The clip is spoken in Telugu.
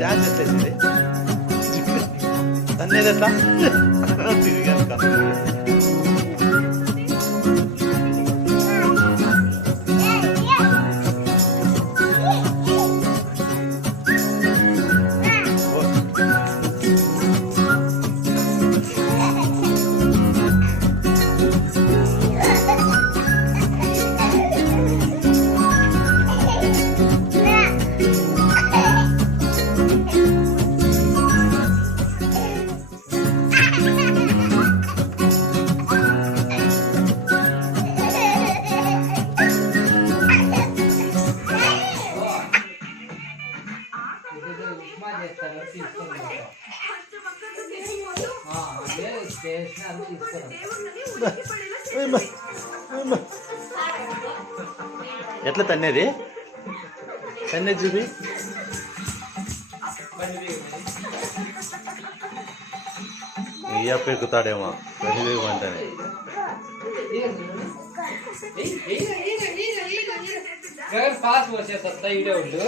డాన్స్ ఎట్లేదు తన్నేది ఎట్లా తిరిగాను ఎట్లా తన్నేది తన్నేది చూపి అప్ప ఎక్కుతాడేమో అంటేనే పాస్ వచ్చేస్తా ఇడే ఉండు